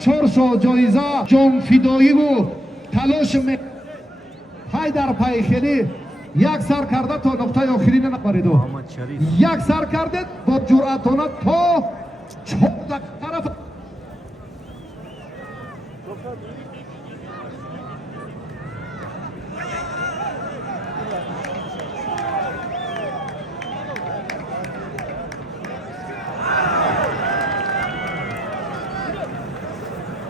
400 جایزه جان فدایی و تلاش های در پای خیلی یک سر کرده تا نقطه آخری نبریدو یک سر کرده با جرأتانه تا چهار طرف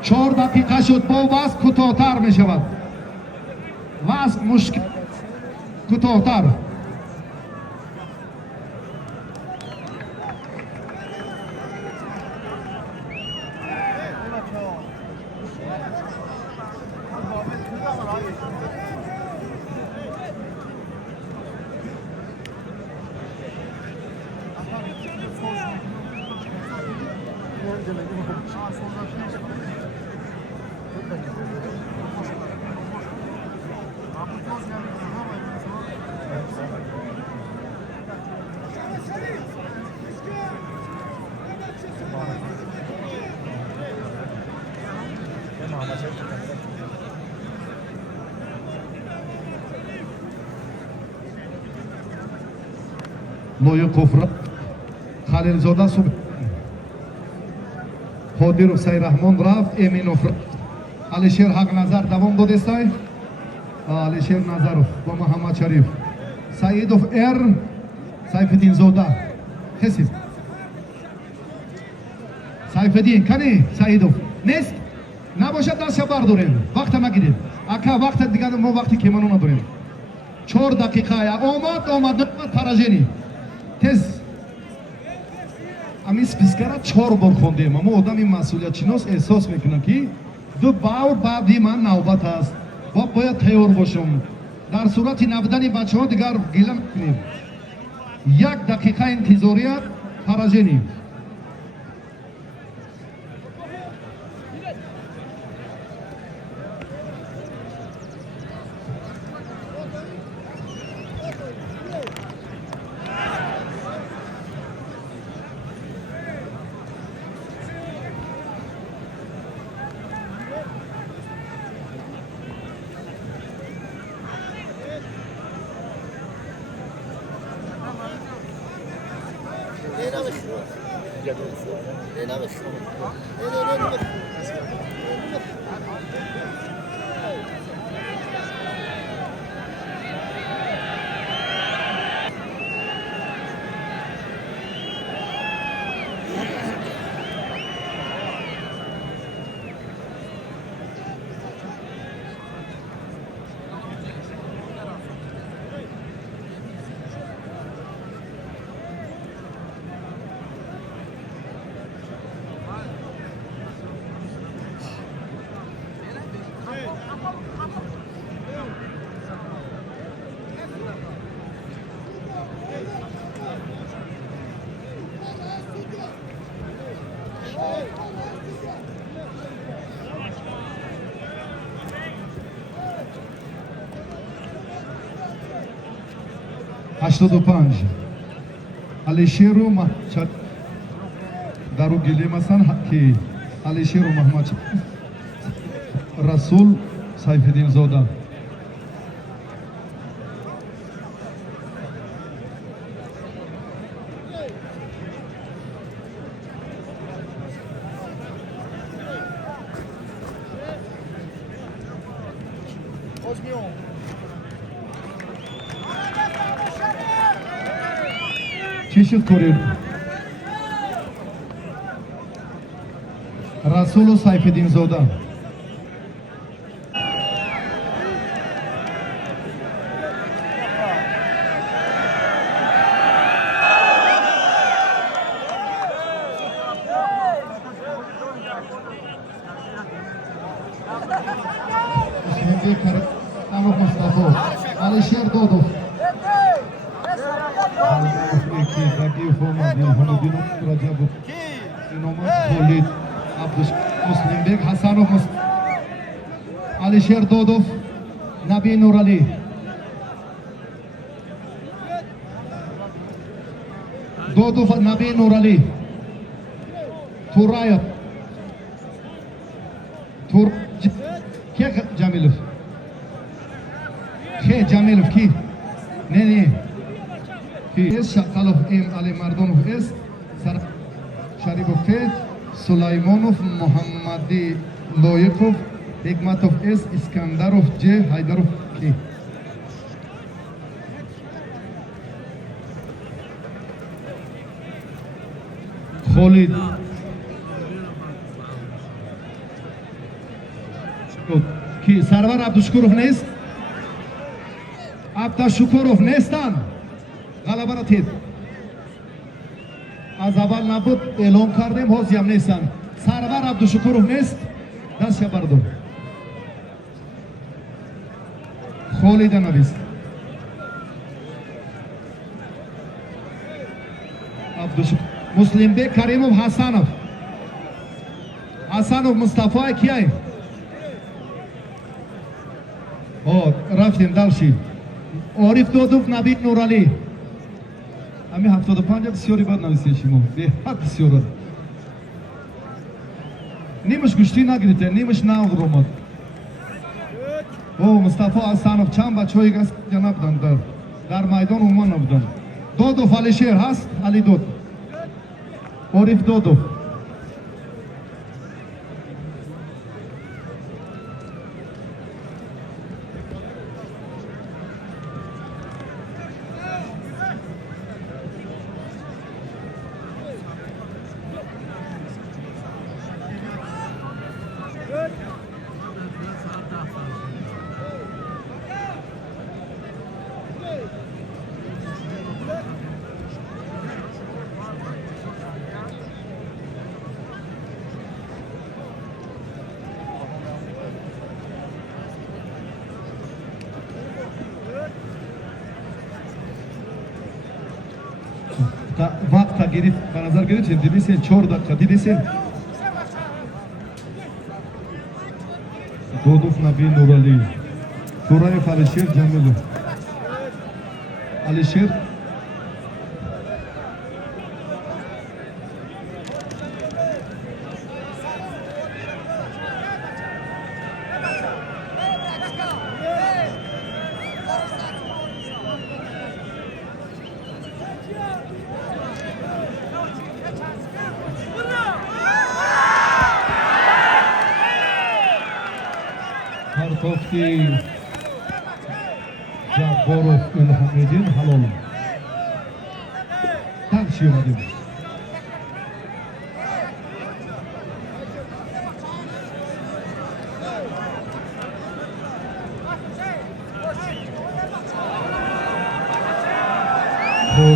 چهار دقیقه شد با وزن کوتاه‌تر می شود وزن مشکل کوتاه‌تر لوی کفر خلیلزاده صبح خودیر سای رحمان رفت امینوف علیشیر حق نظر دوام دادستای علیشیر نظرов با محمد شریف سعیدов ر سیفالدین زاده کسی سیفالدین کنی سعیدов نیست نباشد دست برداریم وقت نگیریم اکا وقت دیگه ما وقتی که منو نداریم 4 دقیقه آمد پراژنی تز امی спискара 4 бор хондем амо одами масъулиятшинос эҳсос мекунам ки ду бавр баъди ман навбат аст бояд тайёр бошам дар сурати навдани бачаҳо дигар гила накунем 1 дақиқа интизорият поражение هشتاد و پنج علیشیر و محمد در او گلیم هستند که علیشیر و محمد رسول سیفالدین زاده چی شد کورید؟ رسول و سیفالدین زاده مصطفی علیشیر دادوف مسلمبек حسنов علیشیر دادوف نبی نورعلی دادوف نبی نورعلی توراев Tur Ke Jamilov. Ke Jamilov ki. Ne. Ki es Shakalov em Ali Mardonov es Sar Sharipov ke Sulaymonov Muhammadi Loyikov Hikmatov es Iskandarov J Haydarov ki. Khalid ki Sarvar Abdushukurov nest Abdushukurov nestan g'alaba ra tez az avval nabud e'lon kardem hozir ham nestan Sarvar Abdushukurov nest dast bardor Khalid Navis Abdushukurov Muslimbek Karimov Hasanov Mustafa kiyay رفتیم دلشی عارف دودوف نبی نورالی امی 75 بسیاری بد نویسید شما به حد بسیار نیمش گشتی نگیرید نیمش نو رومد مصطفی حسنов چند بچه‌ای گست جناب در میدان اومد نبودن دودوف علی شیر هست علی دود عارف دودوف وقت گرفت به نظر گرفت دیدیسین 4 دقیقه دیدیسین دودوف نبی نورالی تورایف علیشیر جمیلو علیشیر Hartovki Jabborov Ilhomidin halol. Tanshi omadim.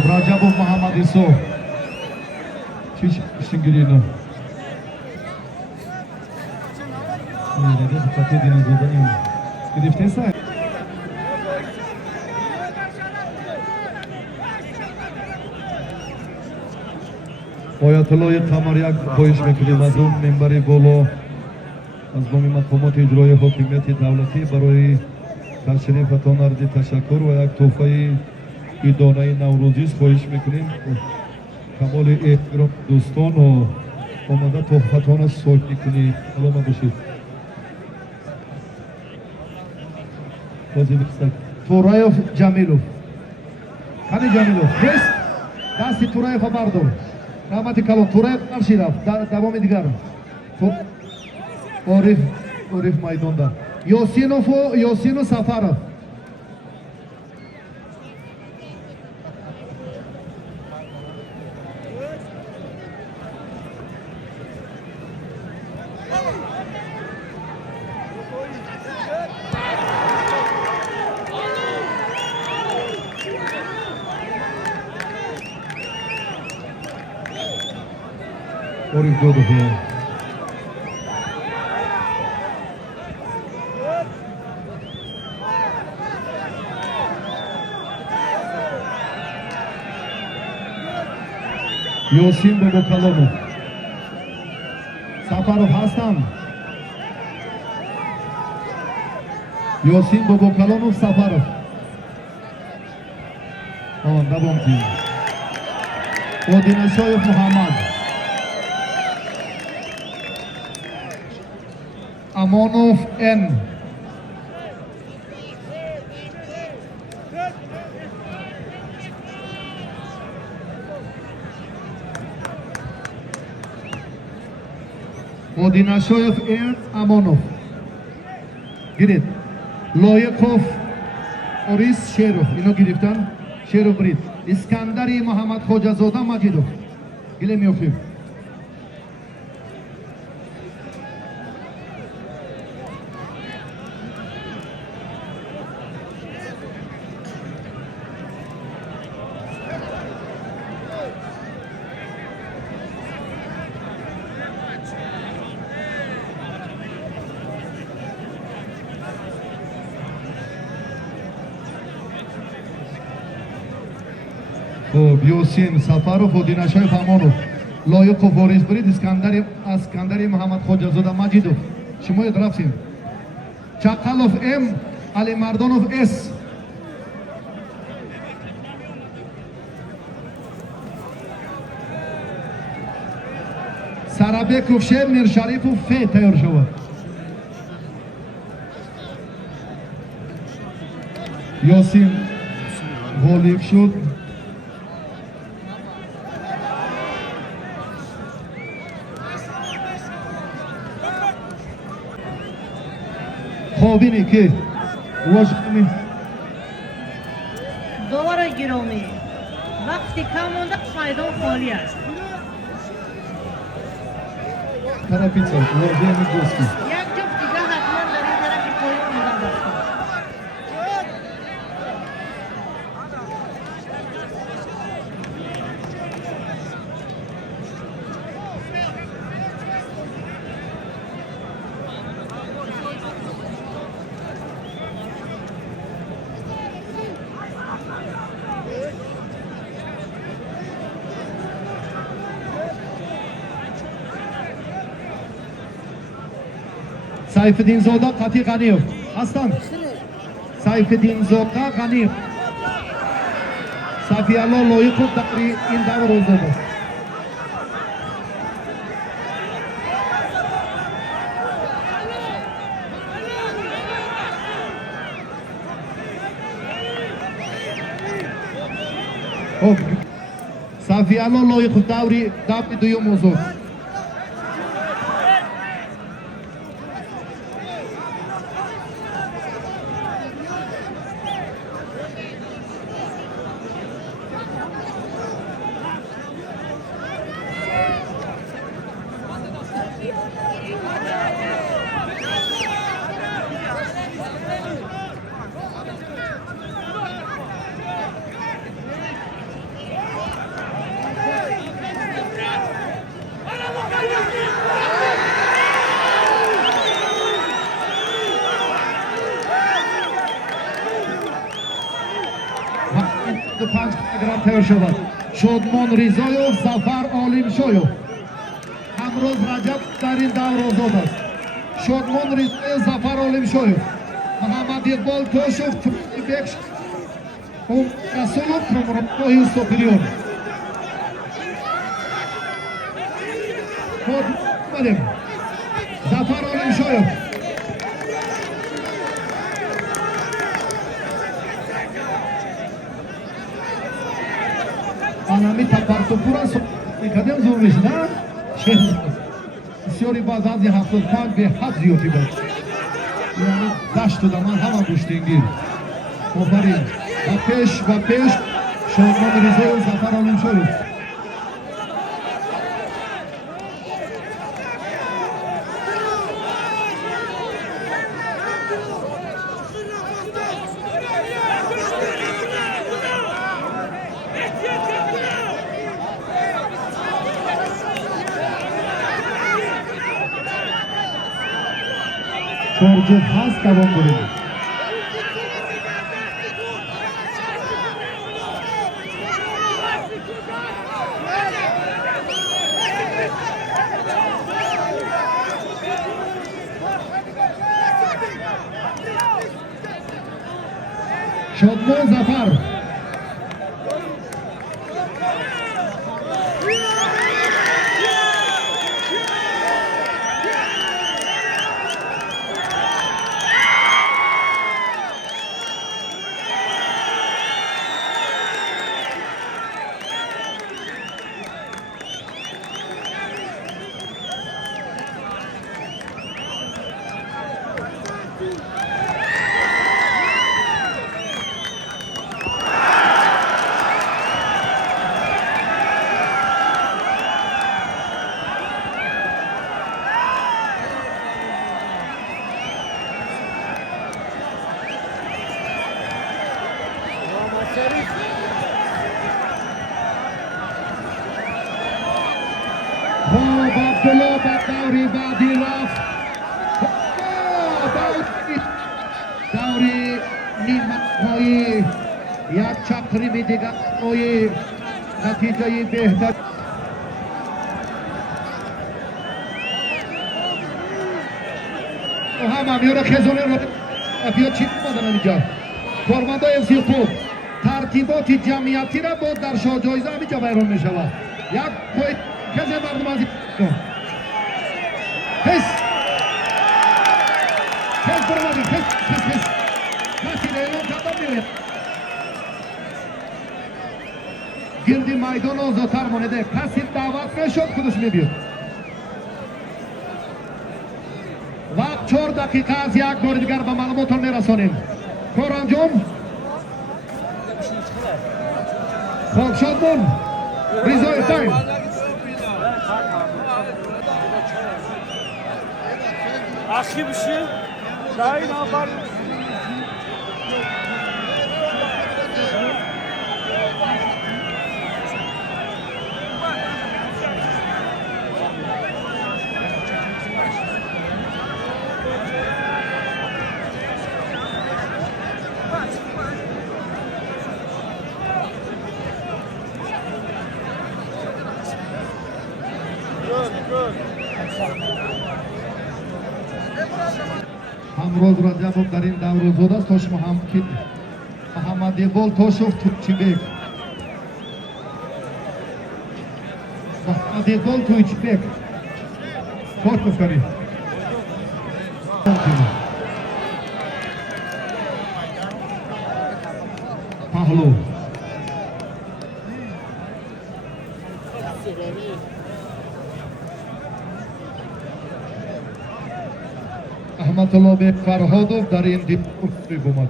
Rajabov Muhammad Iso. Chish Shingirino. Dikkatli ediniz buradan. Gidifteysay. Oyatulloy Tamaryak qo'yish miqdori mazmun minbari bolo از نام مقامات اجرای حاکمیت دولتی برای تشریفتان عرض تشکر و یک تحفه دانه نوروزی خواهش میکنیم کمال احترام دوستان و آمده تحفتان ساکی کنید سلام باشید Turayev Jamilov Kani Jamilov Dest Dasti Turayev bardor Rahmati kalon Turayev qarshi raft davom edigar Orif maydonda Yosinov Safarov Orif Dodov Yosin Bobokalonov Safarov Hassan Yosin Bobokalonov Safarov davom ki Odinashoyev Muhammad Amonov N. Odinashoyev N. Amonov. Girit. Loyekov Oris Sherov. Ino giriftan. Sherov Brit. Iskandari Muhammad Khojazoda Majidov. Gile miofim. Yosin Safarov, Odinashoyev Amonov, Loyekov Boris Brit, Iskandari Muhammad Khojazoda Majidov. Shimoyed Rafsin. Chaqalov M, Ali Mardonov S. Sarabekov Shem, Mirsharipov F tayyor shovat. Yosin g'olib shud. خوابینی که واجبی دوباره گیرومی وقتی کم مونده میدان خالی است طرفیچه واجبی دوستی یک جفت دیگه حتما در این طرف پایین مونده است Sayfiddin Zoda Qati G'aniyev Aslan Sayfiddin Zoda G'aniyev Safiyallo Loyiqov davri in davr o'zida Xo'p Safiyallo Loyiqov davri duyum o'zida شادمان ریزایوف زفر عالمشایوف همروز رجب در این دور آزاد است شادمان ریزایوف زفر عالمشایوف محمد اقبال توشوف بکش رسولوف پرومرای سوپریور خود زفر عالمشایوف Anami tapartopura kadem zor mish na بسیاری باز از 75 به 7 زیادی بود یعنی داشت و دمان همه گوشتینگیر آفرین و پیش شادمان ریزه و زفر آلم شد چارجو هست دوام بریم شادمان زفر جلو به دوری بعدی رفت. دوری نیمه‌نهایی یک چقریمی دیگر نهایی نتیجه بهتر. هم میاره خزانه رو بیا چی بودن اینجا کارمندای افسی خوب ترتیبات جمعیتی را با در شاه جایزه همینجا بیرون می شود. یک پویت کسی مردم از حس برمادی حس کسی لیلان کردم میره گردی میدان آزادتر مانده. کسی دعوت نشد خودش میبید. وقت 4 دقیقه از یک بار دیگر به معلوماتون میرسانیم. کار انجام خوب شد بون ریزای تایم اخی بشی دایی نفر همروز رجبов در این دور زوده است. توش محمد اقبال توشوف تویچیبک محمد اقبال تویچیبک کورت کنید پهلو احمد الله بیگ فرهادov در این دیپ بومد.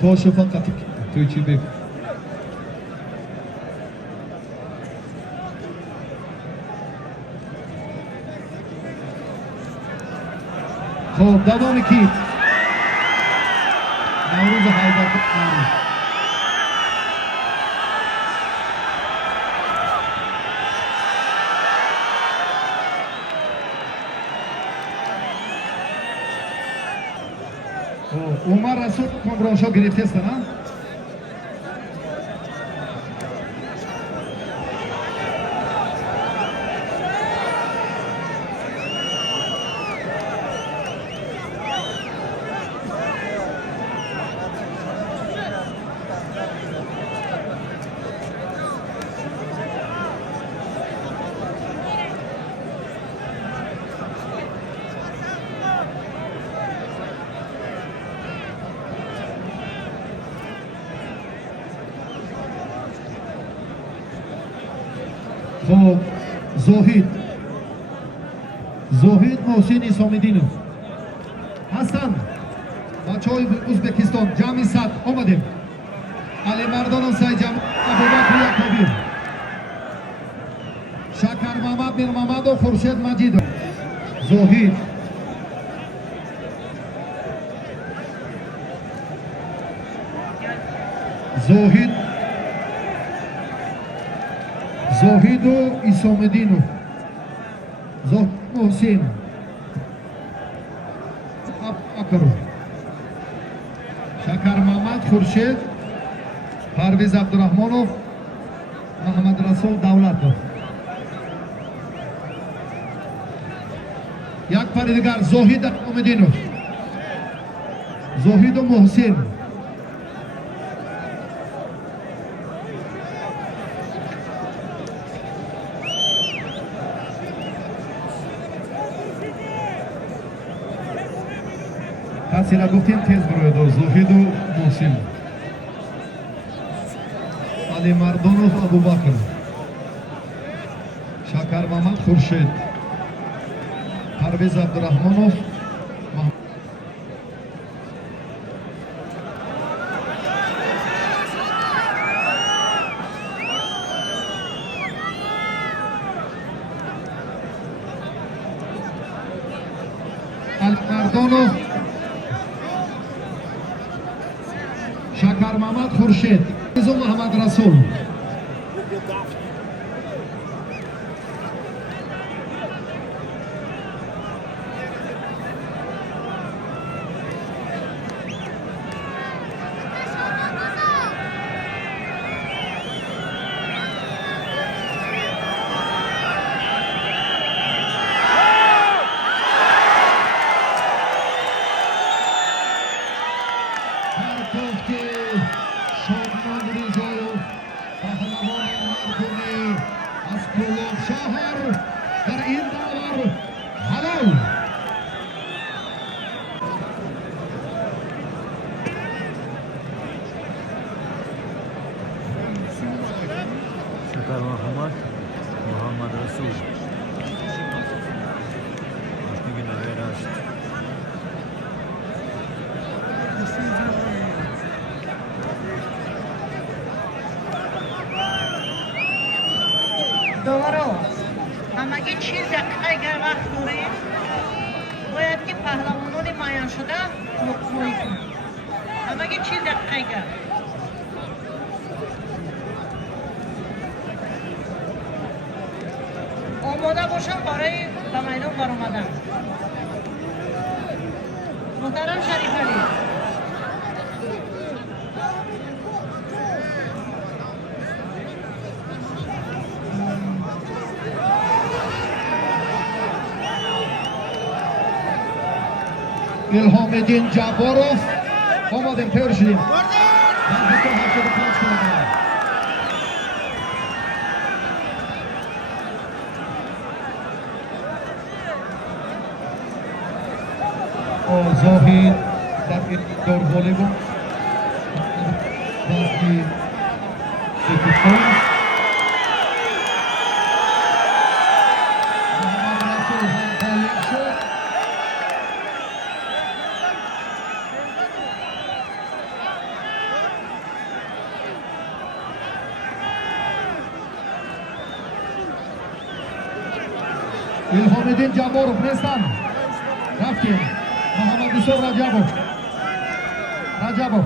توش فقط تویچیبک خب دوام کیت نوروز حیدر عمر رسول کامرانشا گرفته است نه؟ خب زاهید محسن اسام‌الدینov هستند. بچه‌های ازبکستان جمعی صد آمدیم. علی مردانov سایجم ابوبکر یعقوبی شکر محمد میر محمدov خورشید مجیدov زاهید و اسام‌الدینov زاهید محسن ابوبکر شکر محمد خورشید پرویز عبدالرحمانov محمد رسول دولتov یک پار دیگر زاهید اسام‌الدینov زاهید و محسن کسی را گفتیم تیز براید زاهید و محسن علی مردانov ابوبکر Shakar Mamad Khurshid, Parvez Abdurahmonov, Al-Mardonov, Shakar Mamad Khurshid, Muhammad Rasul. Shakar Muhammad Rasul. Ashtigina Verasht. دوباره همگی چیز اگر وقت داریم باید که پهلوانان معین شده مقابله کنیم. همگی چیز اگر آماده باشم برای به میدان برآمدن. محترم شریف علی، Ilhomiddin Jabborov omadim, tayyor shuding. 75 kilogram. Zohid در این دور والیبال وزنی سپیدکن محمد رسول هم غالب شد. Ilhomiddin Jabborov نیستن، رفتیم. محمد یوسف رجبov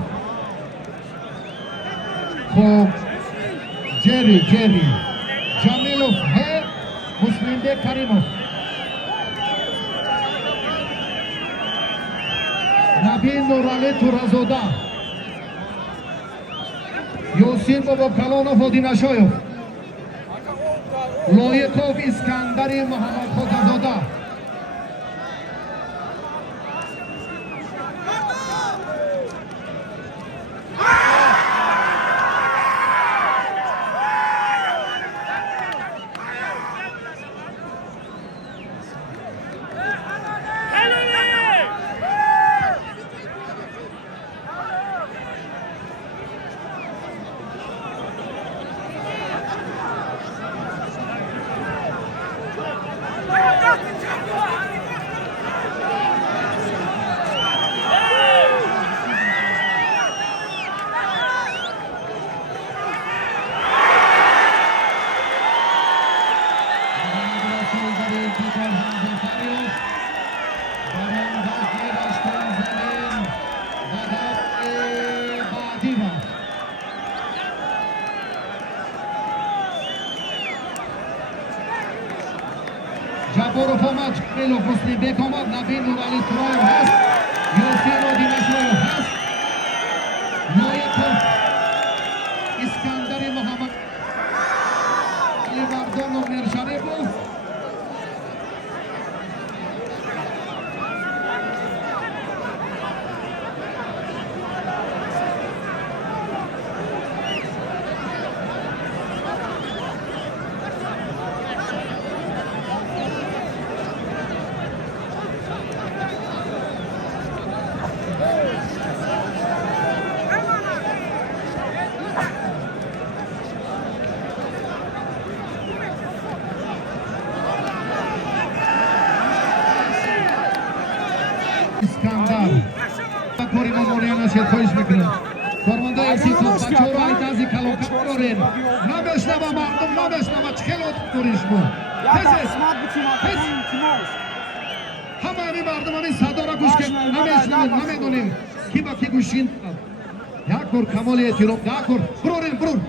خب جری جمیلوف ہے، مسلم بek کریموف، نبی نورعلی تورازوده، یوسین بابا کلانوف و دیناشایوف، لایقوف اسکندری محمد خدازاده. Jabborov omad, Jamilov, Muslimbek omad, Nabi Nurali Turayev hast, Yosin Odinashoyev hast, Noyakov, Iskandari Muhammad Ali Mardonov, Mirsharipov. Iskandar. کاری ما موریان است خواهش میکنم کارمنده ایسی تو بچه رو ایدازی کلوکت دارین نمیشنوه مردم نمیشنوه چخیلو دوریش مو همه این مردم این صدا را گوش کن نمیشنوید نمیدونیم کی با کی گوشین یک بار کمال احترام یک بار برورین برور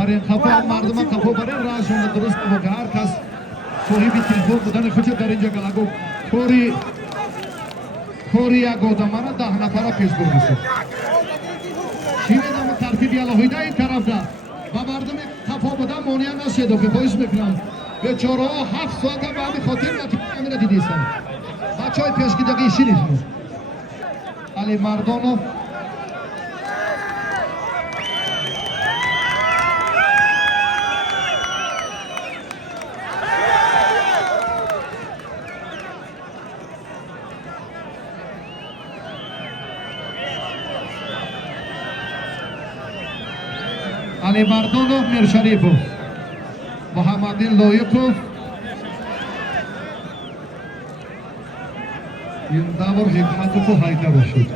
برای خفا مردم خفا برای راشون درست بود هر کس صاحب تلفن بودن خود در اینجا گلگو کوری یک آدم را 10 نفر پیش برد شیوه نام ترتیبی الهیده این طرف ده و مردم خفا بودن مانع نشد و بخواهش میکنم بیچاره ها 7 ساعت به همین خاطر نتیجه دیدیستن بچه های پیشگیدگی شیلیش مو علی مردانو علی مردانو میرشریفو محمدین لایقوف این دور حکمتو هایده باشد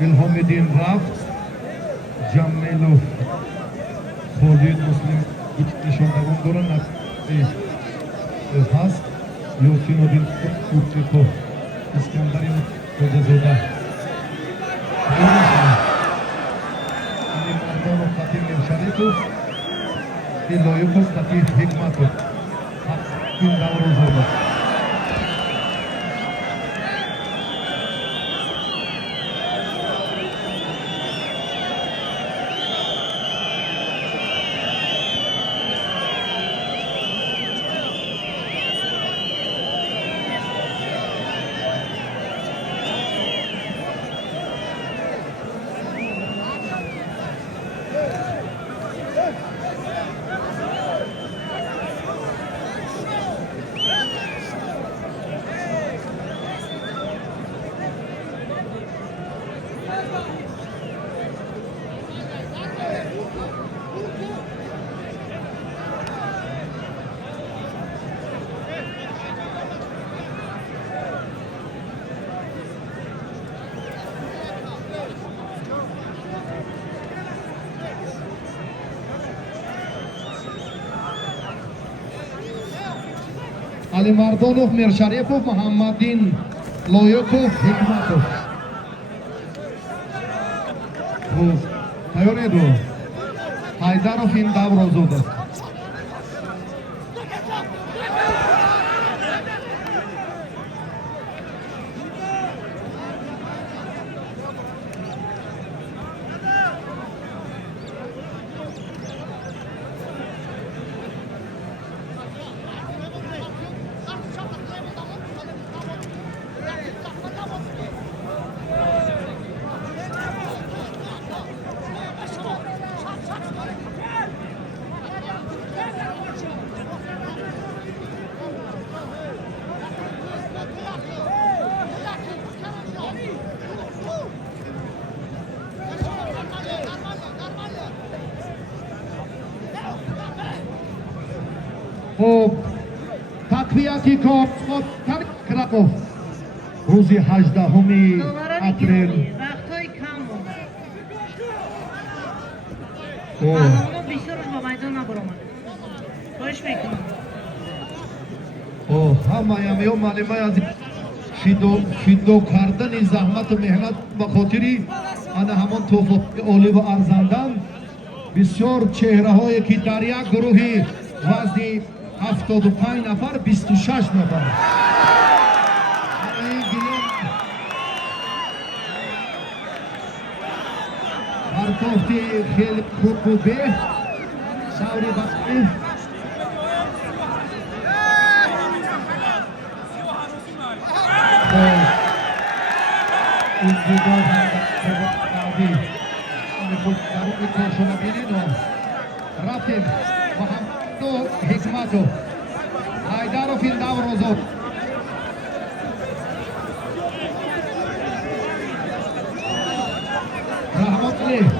الحامدین رفت جمیلوف خورید مسلم نشاندگان دارن هست یاسین الدین کوچکو اسکندری مجزوده این مردان و خطیر نمشریکو این لایقو خطیر حکمتو این دور روزوده علی مردانوف میرشریفوف محمدین لایقوف حکمتوف خوب تیاری دو حیدروف این دور آزاد است خب تقویتی که کراکوف روزی 18 اپریل وقتای کم بود پهلوانا بسیار با میدان نبرامد خواهش میکنم همه همه معلومه از فیدو کردن زحمت و مهنت به خاطری آن همان توفیق عالی و ارزندن بسیار چهره‌هایی که در یک گروه وزن 75 نفر 26 نفر این گیلم برکافتی خیلی خوب به سوری بسته این دیدار هم درون کار شما بینید رفتیم و هم دو حکمتو حیدر و فیلدور آزاد رحمت علی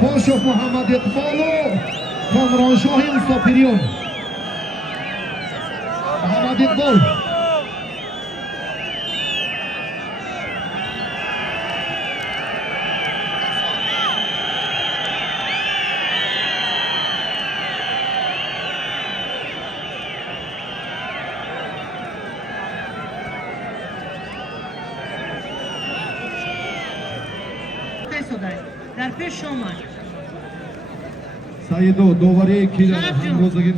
پاشوف محمد اقبال و کامرانشاه مستاپریون محمد اقبال در پیش شما سایدو دوباره کی در روزگیر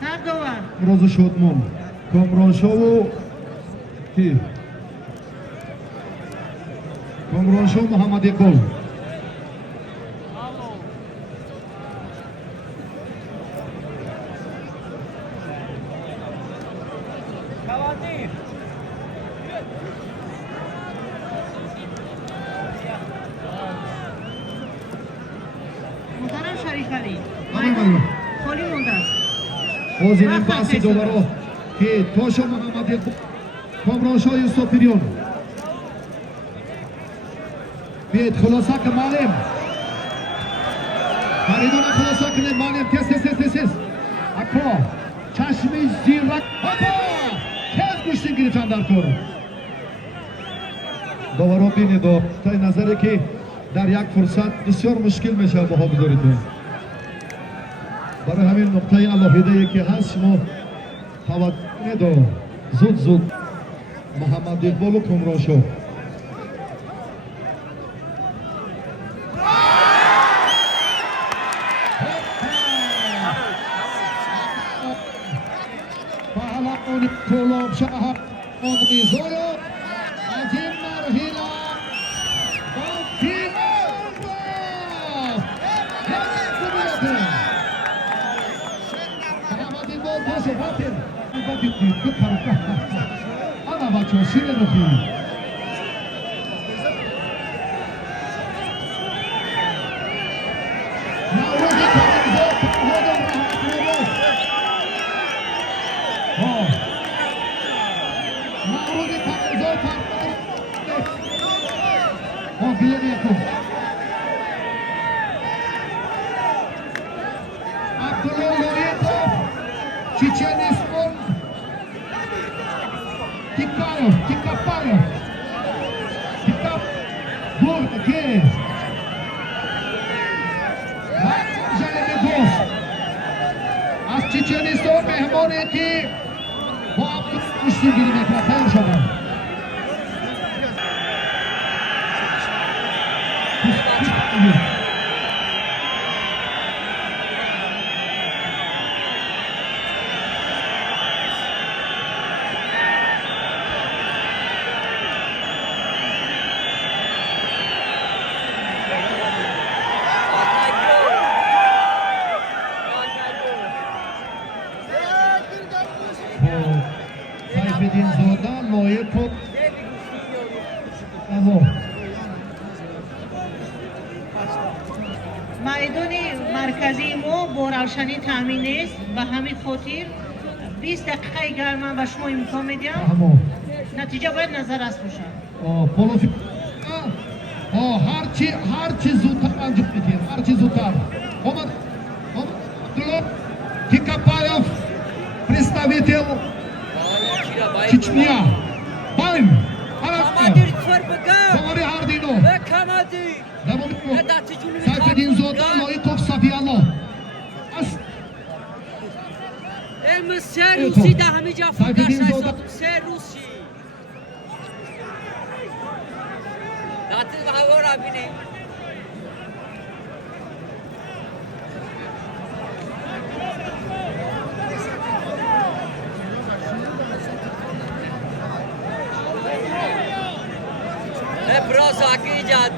سر دوبار روز شدمون کامرانشاه و کی کامرانشاه محمد اقبال خالی مونده است این بحثی دوباره که تاشا محمد کامرانشاه یوسفیریون بیاید خلاصه که معلم خریدون خلاصه کنید معلم تس اکا چشمی زیر رک اپا تز گوشتین گریفتن در کار دوباره بینید تا نظره که در یک فرصت بسیار مشکل میشه باها بذارید برای همین نقطه الهیده که هست ما توجه زود محمد اقبال و کامرانشاه پهلوان کلاب شهر آمریزای از این مرحله با تیم اما بچه ها شیره نخوی نوروزی کارنزا تقلادم نوروزی کارنزا تقلادم بیانی اکن عبدالله لوریتو چیچنیستون Ticapalho, Burta aqui, já é negócio, as titianas estão permanentes aqui, vamos conseguir me tratar, chamar. Saifeddin Zoda, loye top. Bravo. майдони марказии мо бо равшанӣ таъмин нест. Ба ҳамин хотир 20 дақиқаи гарм ман ба шумо имкон медиҳам. Амо. натиҷа бояд назаррас бошад. Ҳарчи зудтар анҷом медиҳем, ҳарчи зудтар. Омад Кикапаев, представитель Чечня. Байм. Бавари Ҳардинов. Сайфиддинзода, Лоиқов, Сафиялло. سه روسی ده همه جا فکرش هستم سه روسی داتی به هوا را بینه براس آکی جاد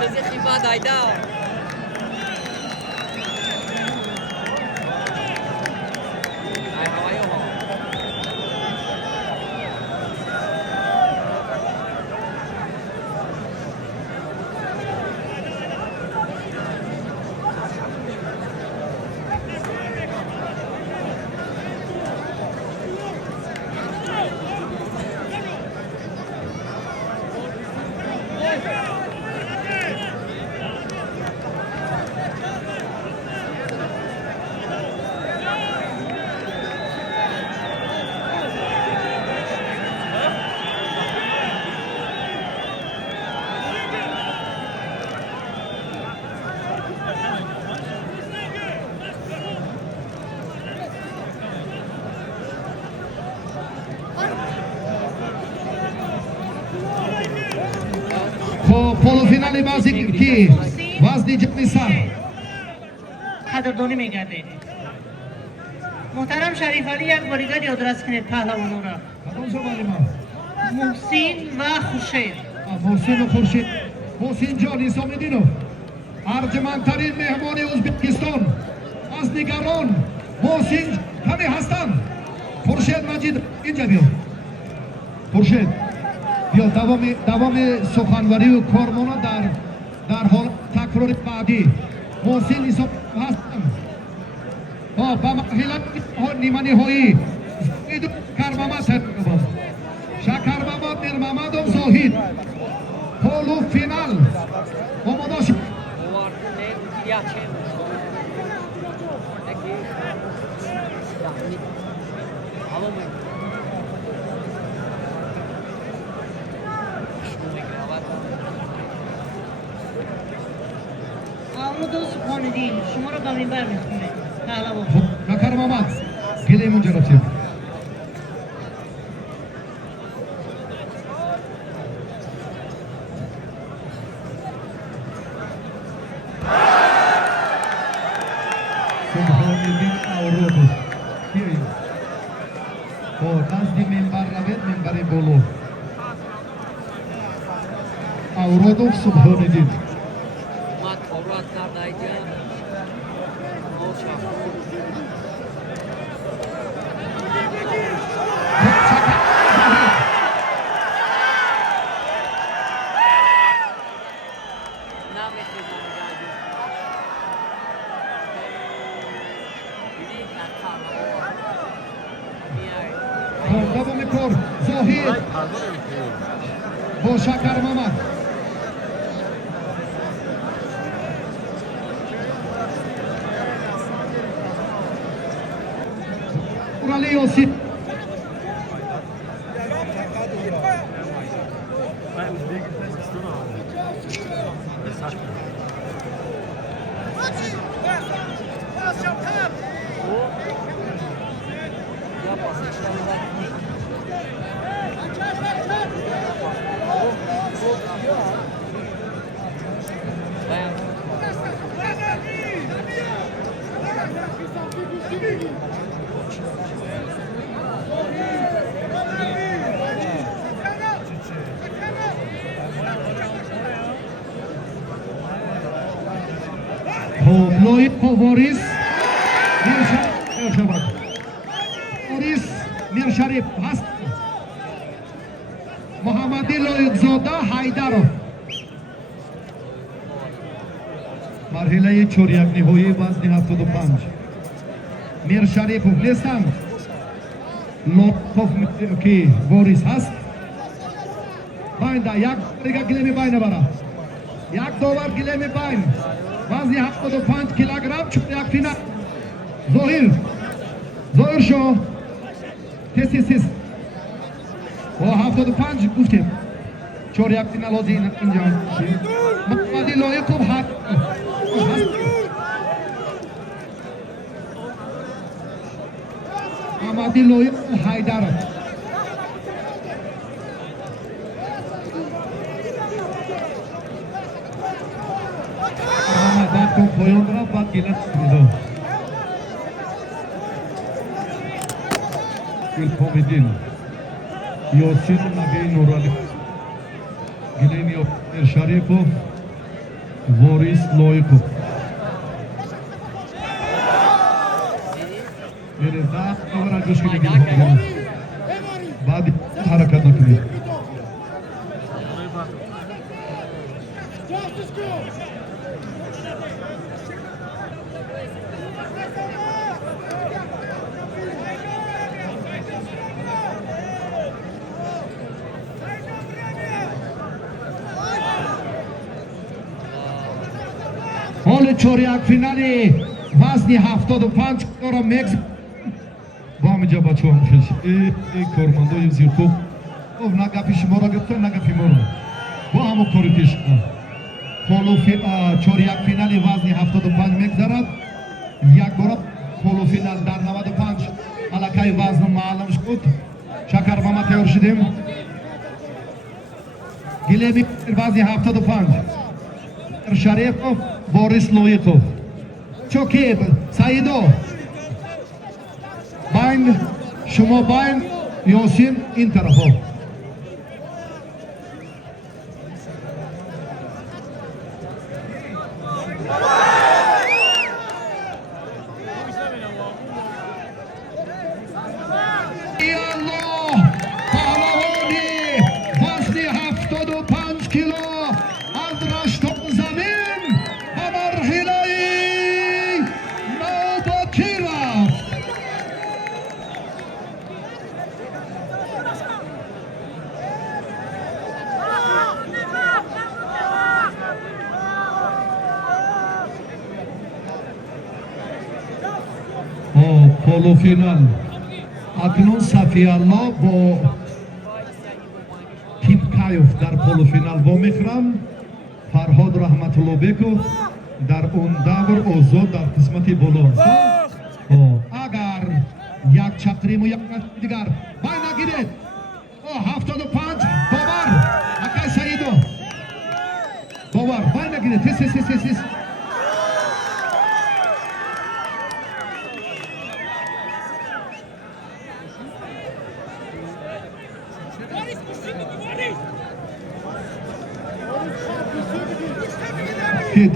سزی خیفا دایده полуфинали баъзи ки вазни ҷамъи сар қадрдонӣ мегардед. муҳтарам Шарифалӣ, як бор дигар ёдрас кунед паҳлавононро. кадом шаварima муҳсин ва хуршед. муҳсину хуршед. муҳсинҷон исомиддинов, арҷмандтарин меҳмони ӯзбекистон аз нигарон муҳсин каме ҳастанд. хуршед маҷид инҷа биё. хуршед биё, давоми суханварию кормона дар ҳолати такрори баъдӣ. муҳсин исом ҳастанд. ба марҳилати ниманиҳоӣ Кармамад Шакармамад Мирмамадов Зоҳид полуфинал омода шуд. Амуду Субҳониддин, шуморо ба минбар мехонем. паҳлавон. Шакармамад гилемон ҷанобсиёд. Субҳониддин Авродов. Биёед. Бо назди минбар равед, минбари боло. Авродов Субҳониддин. مات اورات کردایده موشا Davom kor Zohid با Shakarmamad. Urali Yosif. Boris Mirsharif hast Muhammadi Loiqzoda Haydarov марҳилаи чорякниҳоии вазни 75 Миршарипов нестанд. Лотфов ки ворис ҳаст. Байнда як дига гилеми байн бара. Як довар гилеми байн. Вазни 75 килограмм чоряк финал. Зоҳир шо. Тес. О 75 гуфтем. Чоряк финал озин инҷо. Маҳмади Лоиқов ҳаст. Маҳмади Лоиқов Ҳайдаров. Маҳмад поён рафт баъд гила шудо. Илҳомиддин Ёсин Набии Нуралӣ Гилени Миршарипов Ворис Лоиқов بعد حرکت نکنید حال چهارک فینالی وزن 75 کیلوگرم مکس با اینجا بچه‌ها میشه ای کارمندای زیرکوب گفت نه گپی شما را گفتن نه گپی ما را با همون کاری پیش چهارک فینالی وزن 75 میگذرد یک بار پولو فینال در 95 علاقه وزن معلوم شد شکر ماما تیار شدیم گلمی وزن 75 شریفов Борис Лоиқов چوکی سعیدو بین شما بین یاسین این طرف ها полуфинал акнун Сафиалло бо Типкаев дар полуфинал вомехӯрам Фарҳод Раҳматуллобеков дар он давр озод дар қисмати боло агар як чақриму як дигар байна гиред 75 бовар акай Саидо бовар байна гиред тес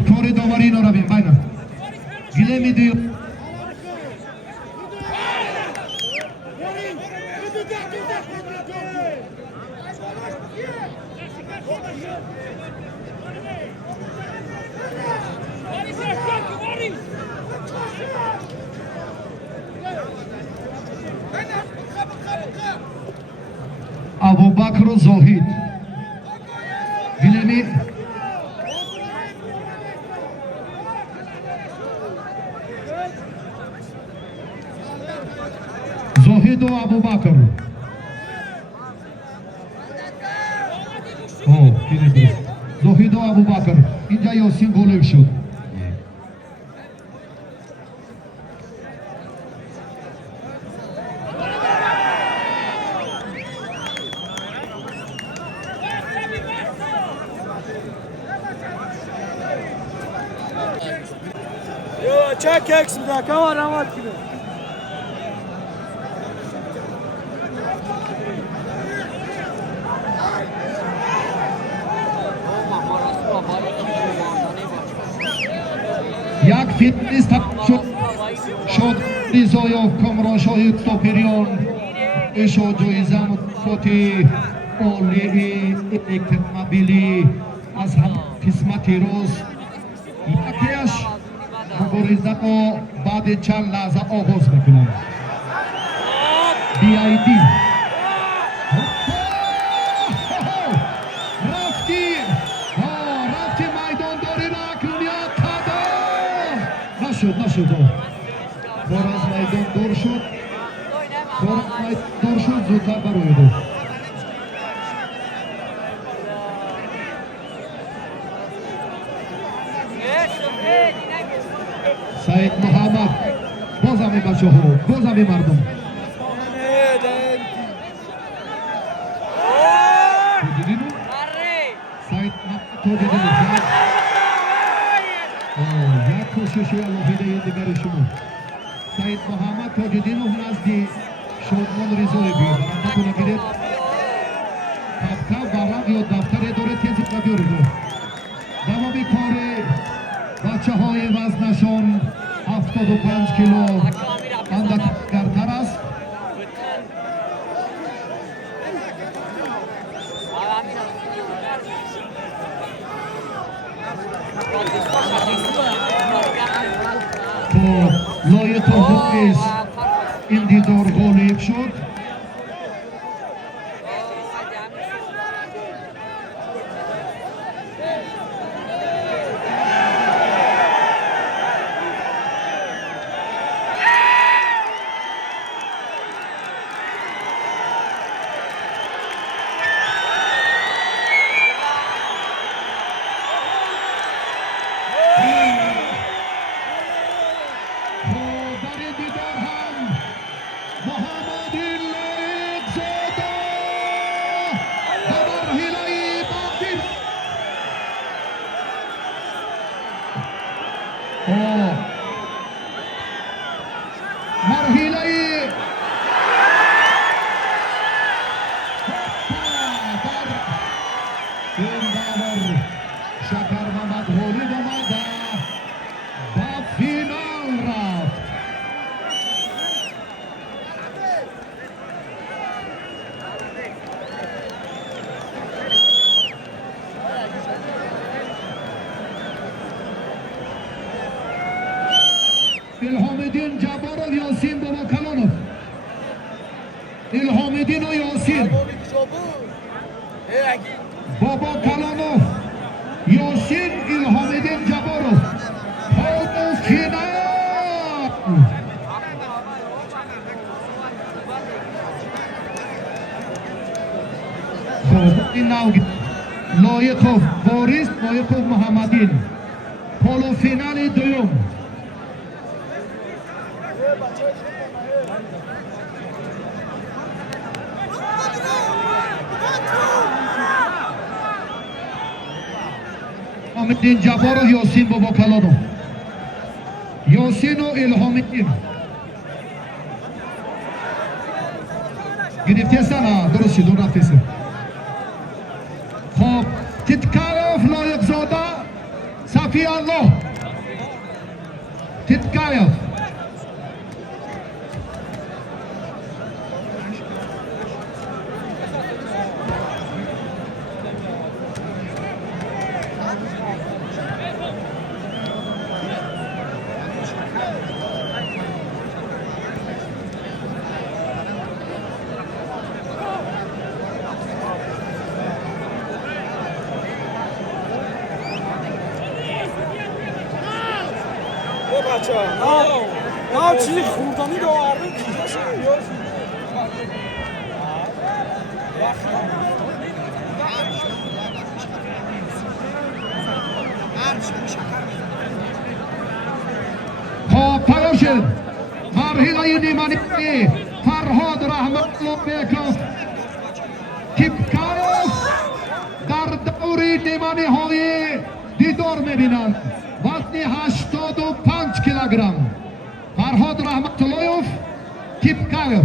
کاری داوری اینا را بین باینا گله میدی ابوبکر و زاهید گله می زاهد و ابوبکر زاهد و ابوبکر اینجا یاسین گل شد Check X bir dakika var ama gibi. یک فیتنس شد ریزایاف کامرانشاهی توپریان اشا جایزه مکافات عالی الکترومبیلی از هم قسمت راست یکیش مبارزه بعد چند لحظه آغاز میکنم. بیایدی رفتی میدان داری را اکنونیت کده نشد بار از میدان دور شد زودتر برای دو سعید محمد باز همی بچه ها باز همی مردم سعید تو دیدینو یک کوششی الوهیده دیگر شما سعید محمد تاجدینوف نزدی شادمان رضایی بیاد برندتون نگیرید تبکه ورق یا دفتر داره تیزی بیارید دوامی کار بچه های وزنشان 75 کیلو اندک گرتر است تو لایت حقیز این دیدار غالب شد مرحله شکر محمد غالب آمد و فینال رفت الهامدین جبار و یاسین بابا کلانوف الهامدین و یاسین بابا کلانوف یاسین الهامدین جبارو حاضر فینال خب این ناو لایقوف بوریس لایقوف محمدین پولو فینال دوم الهامدین جبار و یاسین بابا کلانو یاسین و الهامدین گرفته سنا درست شد رفته سن خب تتکایف لایق زاده صفی الله تتکایف نه چیزی خوردنی رو آرده کیزه خب تمام شد مرحله نیمانی فرهاد رحمت‌الله بیکوف تیپکایف در دور نیمانی های دیدار میبینند وزن 85 کیلوگرم فرهاد رحمت‌الله تیپکایف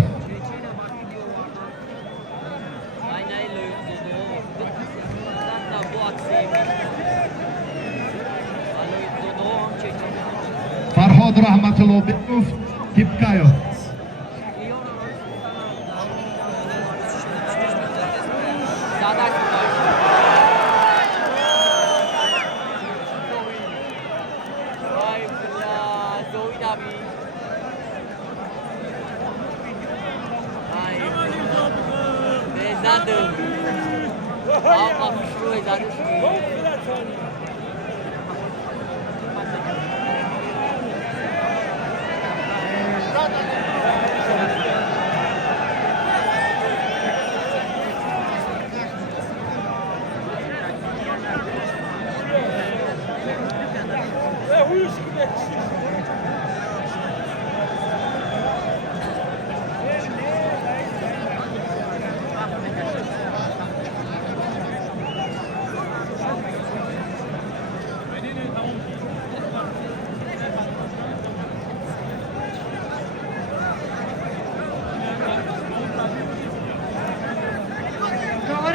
فرهاد رحمت‌الله بیکوف تیپکایف میروی بزدم آقا شروع زده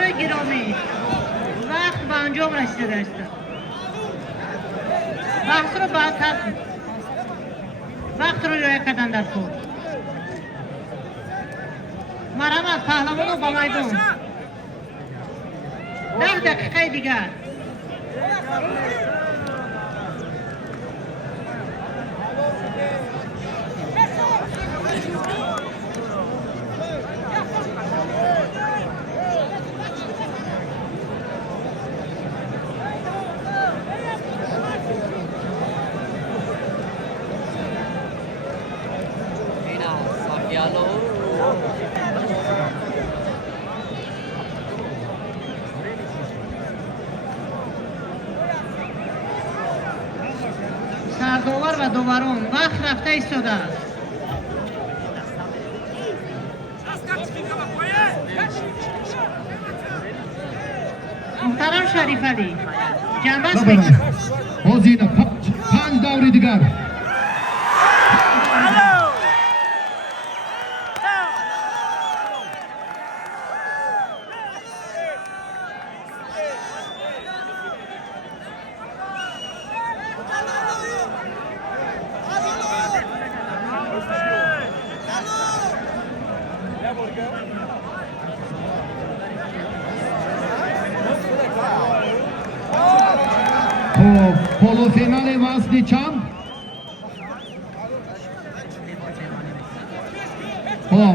داره گرامی وقت به انجام رسیده است بحث رو وقت رو رعایت کردن در خود مرحمت پهلوان رو به میدان 10 دقیقه دیگر سرداور و دوباران وقت رفته ایستاده است محترم شریف علی جنبش میکنم هزینه 5 دوری دیگر پولو فینال وزن چند؟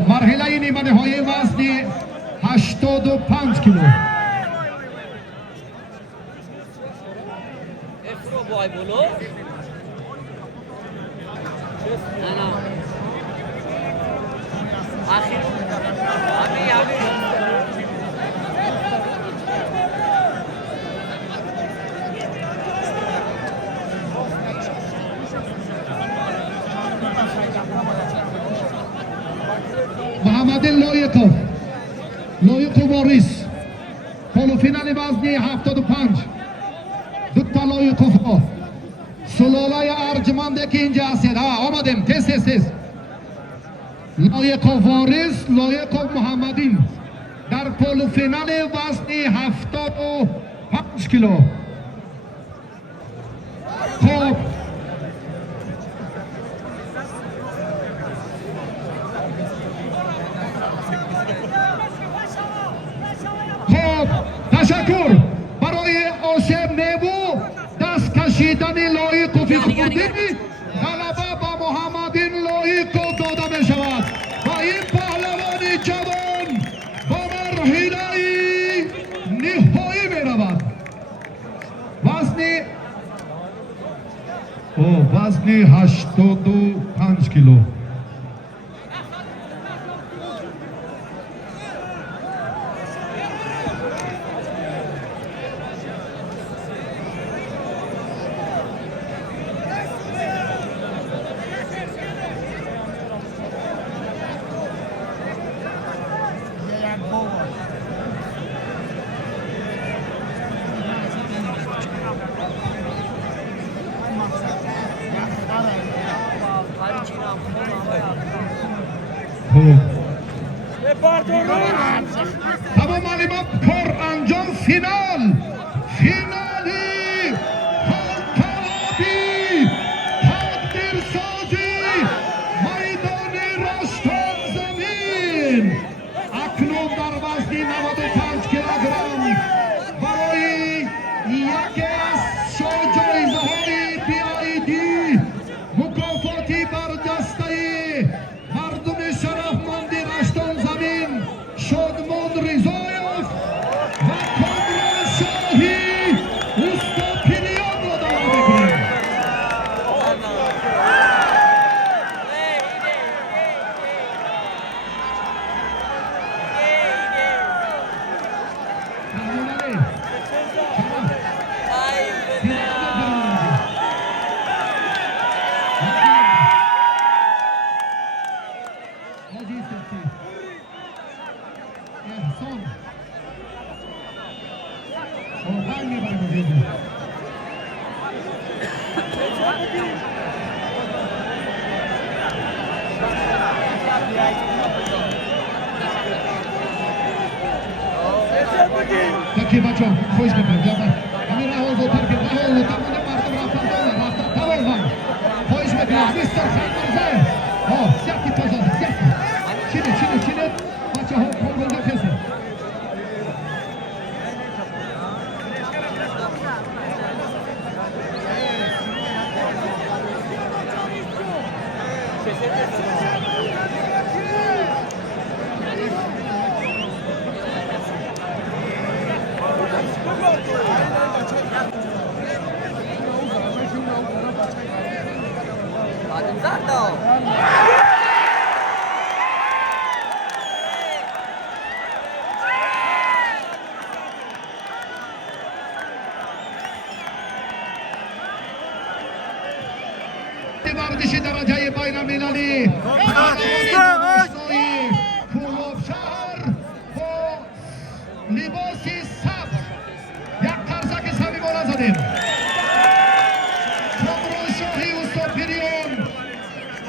مرحله نیمه نهایی وزن 85 کیلو افرو بای بولو نه نه آخر همی محمد لایقوف واریس پولو فینال وزن 75 دو تا لایقوف ها سلاله ارجمنده که اینجا هستید آمدیم تست لایقوف واریس لایقوف محمدین در پولو فینال وزن 75 کیلو خب تشکر برای آسم نیبو دست کشیدن لایقوفی خودی غلبه به محمدین لایقوف داده می شود و این پهلوان جوان با مرحله نهایی می رود وزن 85 کیلو تمام معلومات کار انجام فینالی حالتابی تقدیر سازی میدان رشتان زمین اکنون در وزن 95 کیلوگرم برای یکی از جایزه های BID مکافاتی Taki baczo, chodź do mnie, dawaj. A mi Rahul dotar ki Rahul dotar mune martam rafta tavol van. Chodź do mnie, Mr. Khairze. O, siaki pozor, siaki. Çine. Baczo, kontrolda kesin. Vardişi dereceye bayram milali. Kulub şahar. O libosi sab. Yak tarzaki samim olazadim. Komron şahi usta piriyon.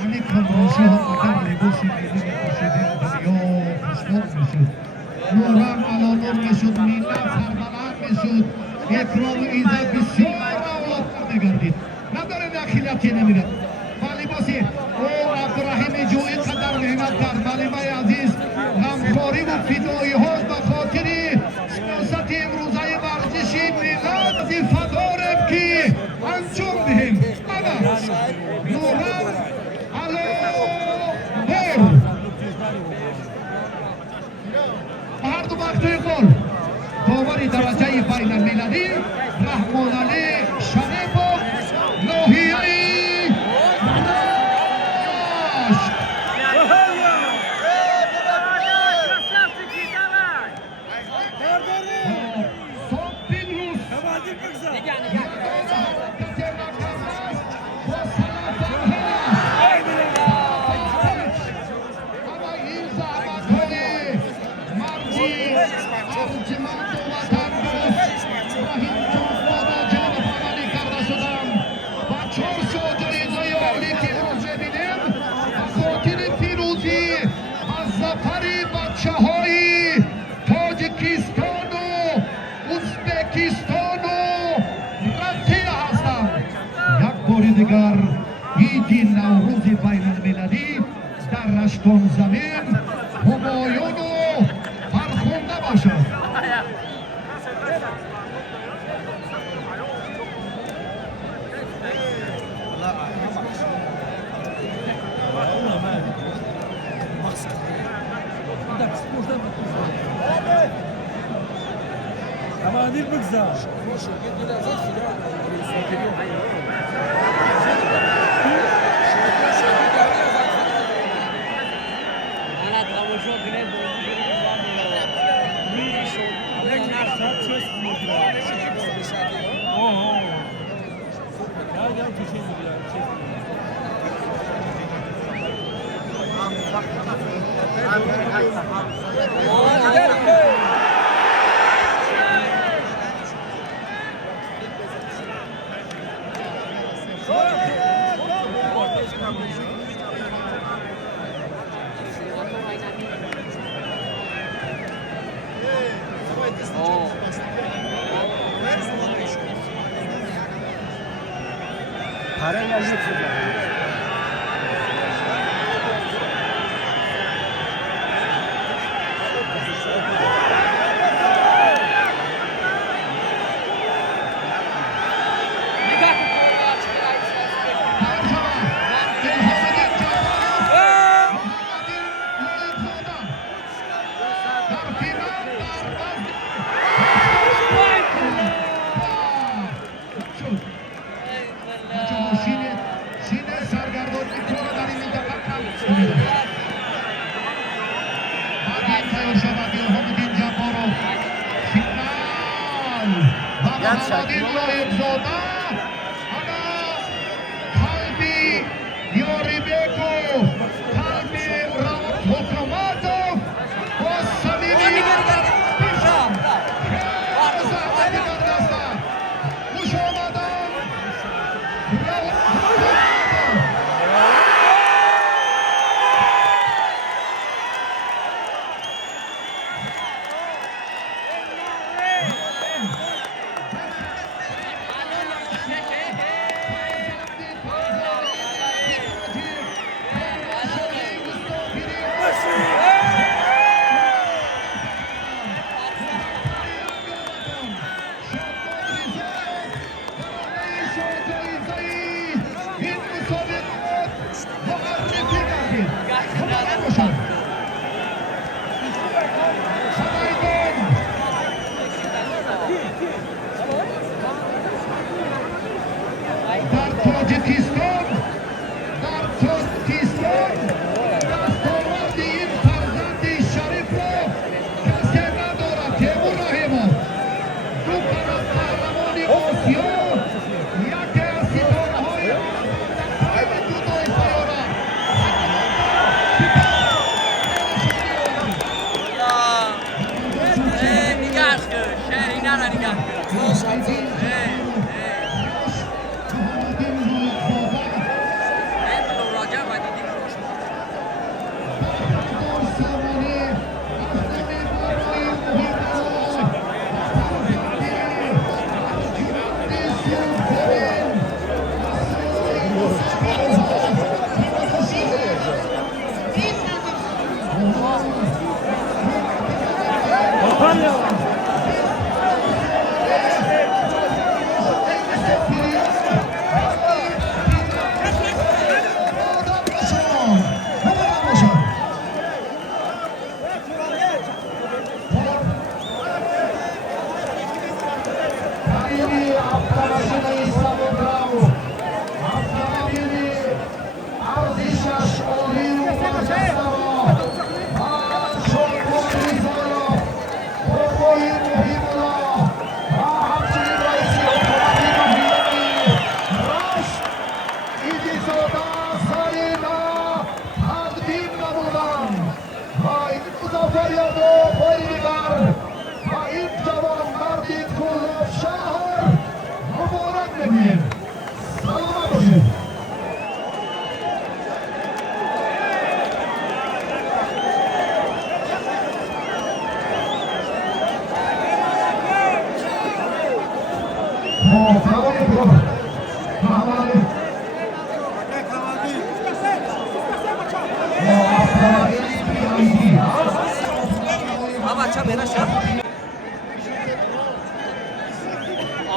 Ani komron şahı agar libosi milini koşedin dariyo kuşnok meşud. Nuran ala nur meşud. Minna sarbalar meşud. Ekranı izah bisiyar avlat karde gardid. Nadare dakhiliyat yenemire. Balibasi o Abdurrahim Jo'i qadar mehnat karд. Balibay aziz g'amxo'ri va fidoihoz ba xotiri siyosati imrӯzaи варзиши миллат вазифадорем ки анҷом диҳем. Ана Нуран алоҳер ҳар ду вақтои гол довари дараҷаи байналмилалӣ Раҳмоналӣ Шарипов ноҳияи دیگر عید نوروز بین المللی در هشتم زمین همایون و فرخنده باشد. Ama değil mi güzel? Tojikiston در ترکیستان دستاورد این فرزند شریف را کسی ندارد. تیمور رحیمov دو طرف قهرمان آسیا، یکی از ستاره‌های تایم جودوی سیاره نگاش کن اینا را نگاه کن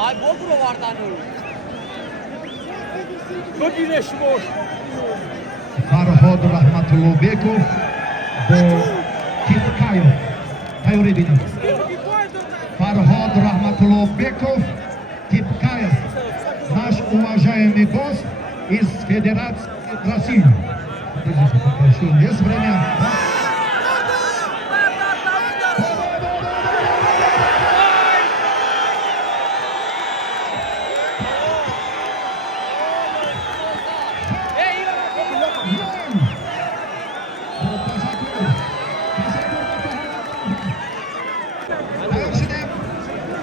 Ay bokru vardan ol. بگیرش باش. فرهاد رحمت‌الله‌بekov با Tipkayev. تیاری بینیم. فرهاد رحمت‌الله‌бekov, Tipkayev, наш уважаемый гость из Федерации России. Есть время.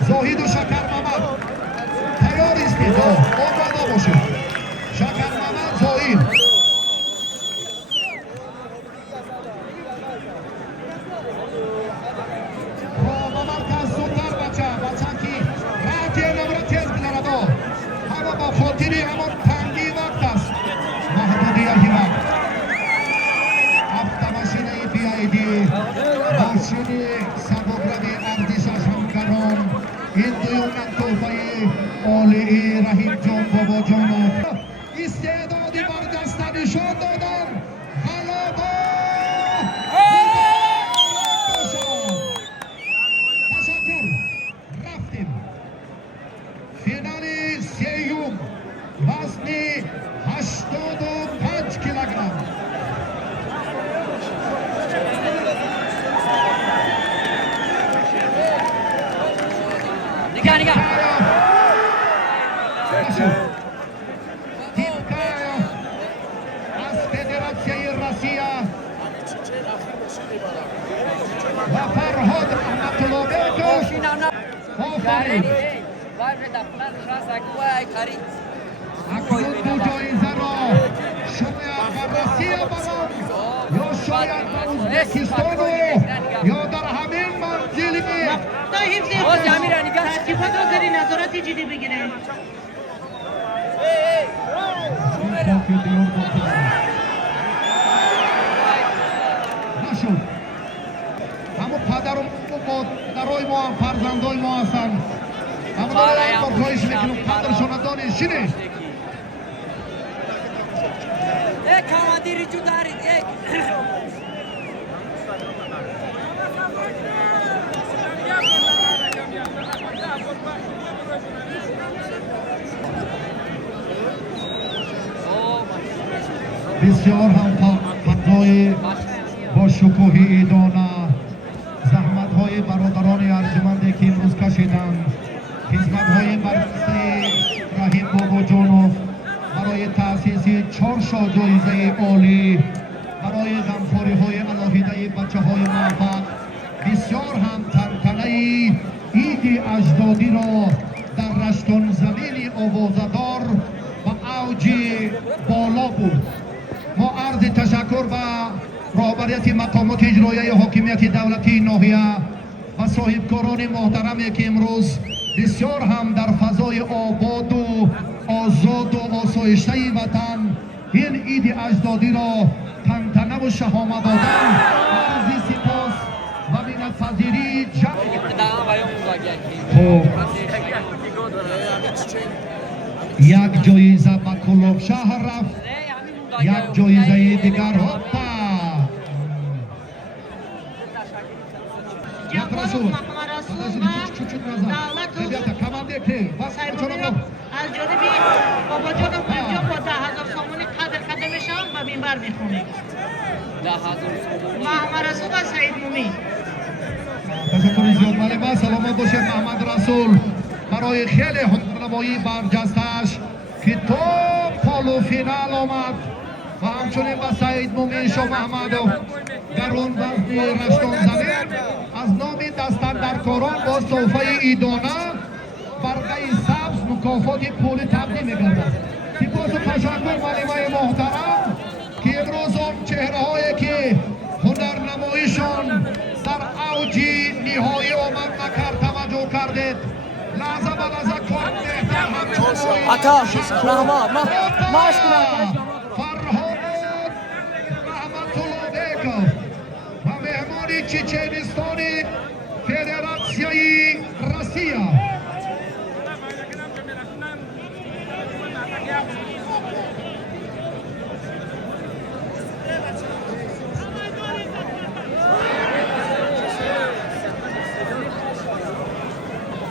زاهید و شکر محمد تیار استید آماده باشید. شکر محمد زاهید با مرکز زودتر بچه که راتی نمره تیز بلرده همه با خاطری همون تنگی وقت است. محدودیتی وقت هفته ماشینه بیایدی ماشینی سبکروی ارزشش همکاران این دویونن توفای آلی رحیم جان بابا جان استعدادی برجسته نشان دادن. حالا با تشکر رفتیم فینال سیوم وزن 85 کیلوگرم. نگاه Tipkayev از فدراسیون روسیه و فرهاد رحمت‌الله‌بekov آفرین. اکنون دو جایزه را شاید به روسیه برم یا شاید به ازبکستان یا در همین منزلی ترتیبات رو داری نظارت جدی بگیره. نشد. همه پدر و مادرای ما هم فرزندای ما هستند. همه دارم با خواهش میکنم قدرشان دانشینه. کامادیری جو دارید بسیار هم فضای با شکوه ایدانه زحمت های برادران ارجمندی که امروز کشیدند، خدمت های بررسی رحیم بابا جانو برای تأسیس 4 جایزه عالی برای غمخواری های الهیده بچه های موفق، بسیار هم تنتنه عید اجدادی را در رشتون زمین آوازدار و اوج بالا بود. ما عرض تشکر به رهبریت مقامات اجرایی حاکمیت دولتی ناحیه و صاحبکاران محترمی که امروز بسیار هم در فضای آباد و آزاد و آسایشته وطن این عید اجدادی را تنتنه و شهامت دادن. عرض سپاس و منتپذیری خب یک جایزه به کلوب شهر رفت، یک جایزه دیگر هاپا جوان محمرسون و دولت از جانب بابا جان پنجاب با 10,000 سامانی قدر قدمشان به منبر میخونیم. 10,000 سامانی محمرسون و سعید مومی. تشکر زیاد. مالی سلامت باشید محمد رسول برای خیلی هنرنمایی برجستش که تو پالو فینال آمد و همچنین با سعید مومی شاه محمدو در اون وزن رشتون زمین از نام دستاندرکاران با صوفه ایدانه برگه سبز مکافات پولی تقدیم می‌گردد. سپاس و تشکر معلمای محترم که امروز آن چهره هایی که هنرنماییشان در اوج نهایی آمد نکرد توجه کردید. لحظه به لحظه کار بهتر همچنان Ata, Rahmat, maaş günahı. فرهاد رحمت الله بیکov و مهمان چچنستان فدراسیای روسیه.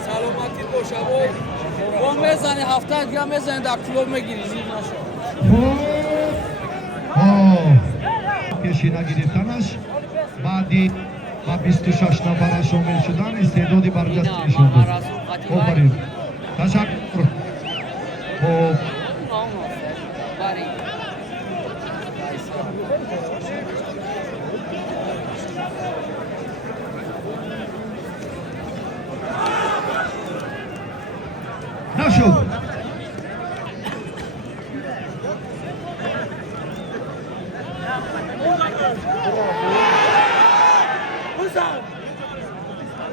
سلامتی باشه و میزنی هفته دیگه میزنی در کلوب میگیری زیر نشو. پیشی نگرفتنش بعدی و 26 نفر شامل شدن استعدادی برجسته شد. آفرین تشکر. خب نشد.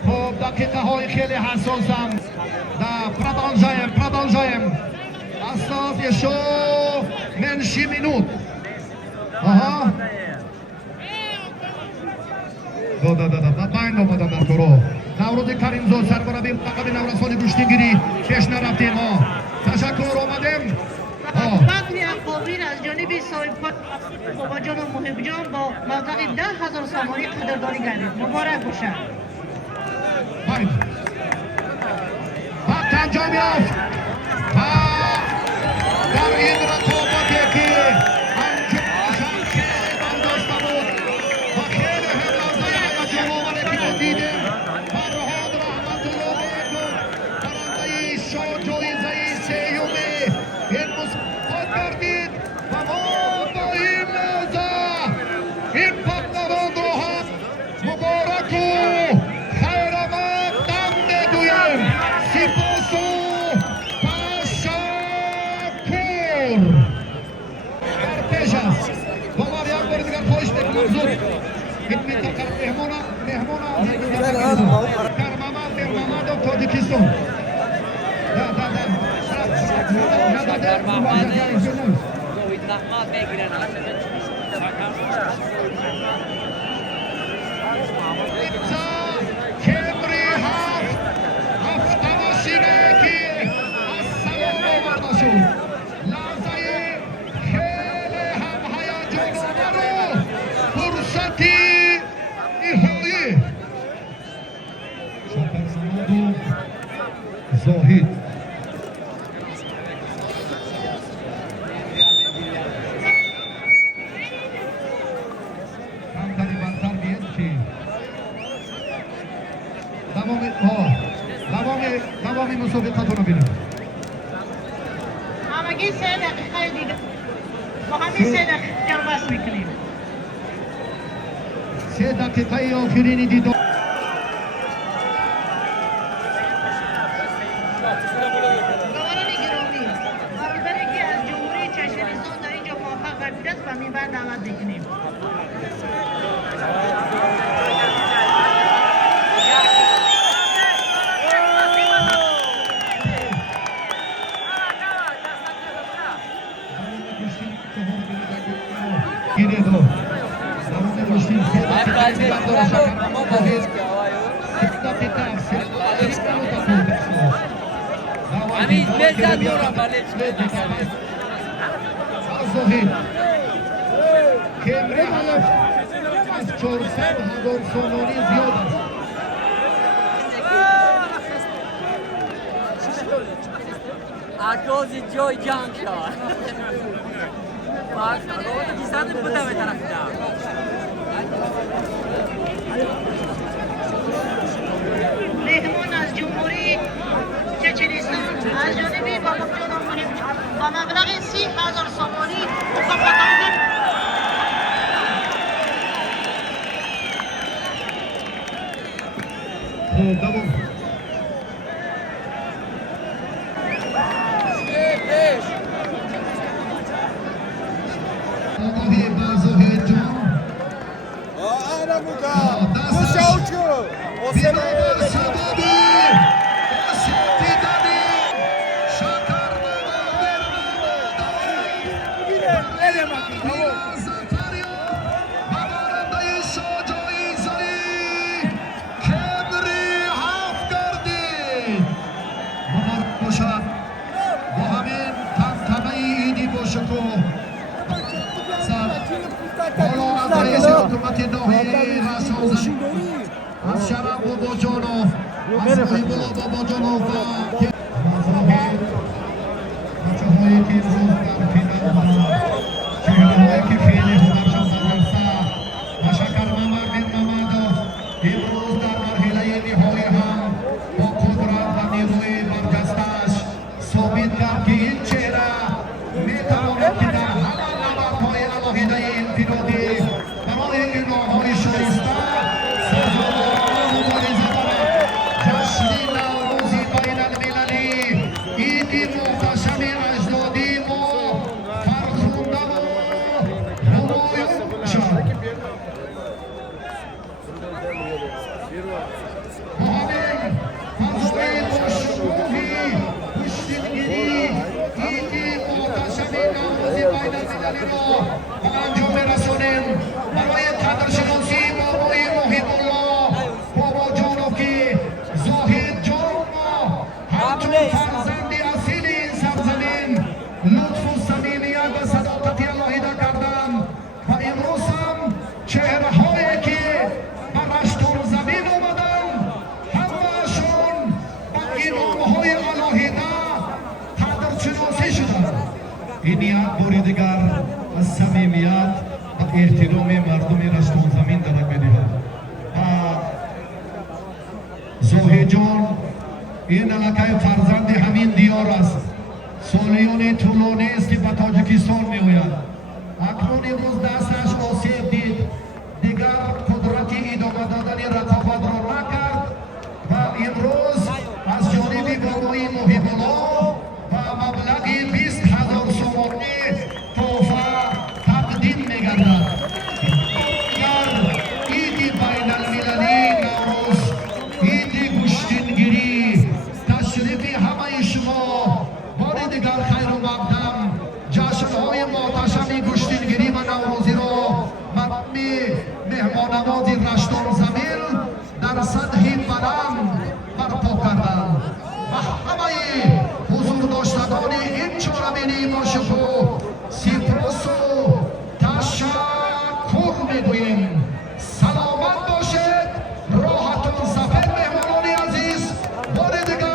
خب دقیقه های خیلی حساسم در پردانجایم اساس یشو منشی مینوت آها دا پایین آمدم در کارو نوروز کریمزاد سرمربی لقب نورسان گشتیگیری پیش نرفتیم ما تشکر آمدیم. بدنی اقابیر از جانب صاحب بابا جان و محب جان با مبلغ 10,000 سامانی قدردانی کردید. مبارک باشد. باید وقت انجام یافت و در این رقابتی که انجامشان خیلی برداشته بود و خیلی همرازه هیجان آوری که ما دیدیم فرهاد رحمت الله بیکov برنده جایزه سیومی این مسابقات کردید و ما با این لحظه این پهلوان را هم مبارک و سپاس و تشکر. در پیش است با ما یک بار دیگر خواهش میکنم زود این منطقه مهمان در ممد و تاجیکستان در محمد جاوید رحمت میگیرن لحظه خیلی هم هیجان آور و فرصتی نهایی شاپرزماد و زاهد مسابقاتونو بینیم. همگی 3 دقیقه دیگه با همین 3 دقیقه جلوس میکنیم. 3 دقیقه آخرین دیدار. گواران گرامی، برادری که از جمهوری چشمستان در اینجا موفق گردیده است و منبر دعوت میکنیم. گیره دو درون گوشتین 3 دقیقه دیدار شکرماما زاهد 3 دقیقه 3 دقیقه حمید لذت دارم ولی زاهد کمری هدف از 400,000 سومانی زیاد است. عکاس جای جمع شد باید گیزده بوده به طرف دم مهمان از جمهوری چچنستان از جانب باباجان آمونیم با مبلغ 30,000 سومانی مکافات خوب دوم آقای بازوهر جان بنابر سبب آسیبیدنی شکرنامه برنامه زفریان و برنده شجاعی کمری هفت گردید مبارک باشد با همین تمتمه ایدی با شکوه حالا از رئیس حکومت ناحیه رسانزنی از شرم باباجانوف از محیبولا باباجانوف و بچه‌هایی که امروز در فینال چهره‌هایی که خیلی هنرشان برجسته و شکرممر بن ممدوف امروز در مرحله نهایی هم با قدرت و نیروی برجسته‌اش ثابت کرد که این چهره می‌تواند که در همه نبردهای علاهیده انفرادی برای اعلام‌های شایسته سازوکار مبارزه دارد. جشن نوروز بین المللی عیدی محتشم اجدادی ما فرخنده و نمایان شد. با همین فضای با شکوهی پشتیبانی عیدی محتشم نوروز بین المللی را به انجام رسانیم. برای قدرشناسی بابای محیب الله باباجانوف که زاهد جان ما همچون فرزند اصیل این سرزمین لطف و صمیمیت و صداقت علاهیده کردند و امروز هم چهره‌هایی که بر رشتور زمین آمدند همه‌شان با انعام‌های علاهیده قدرشناسی شدند. این یک بار دیگر از صمیمیت و احترام مردم رشتون زمین درک بدهد. زاهد جان این علاقه فرزند همین دیار است. سالیان طولانی است که به تاجیکستان می آید. اکنون امروز دستش آسیب دید، دیگر قدرت ادامه دادن رقابت را نکرد و امروز از جانب بابای محیب الله و مبلغ 20,000 سومانی تحفه تقدیم می‌گردد. عید بین المللی نوروز، عید گوشتینگیری، تشریف همه شما بار دیگر خیر و مقدم جشن‌های محتشم گوشتینگیری و نوروزی را مردم مهمان‌نواز رشتون زمین در سطح بلند برپا کردند و همه حضور داشتگان این چهارمینی با شکوه سپاس و تشکر میگوییم. سلامت باشید، راحتون سفر مهمانان عزیز. بار دیگر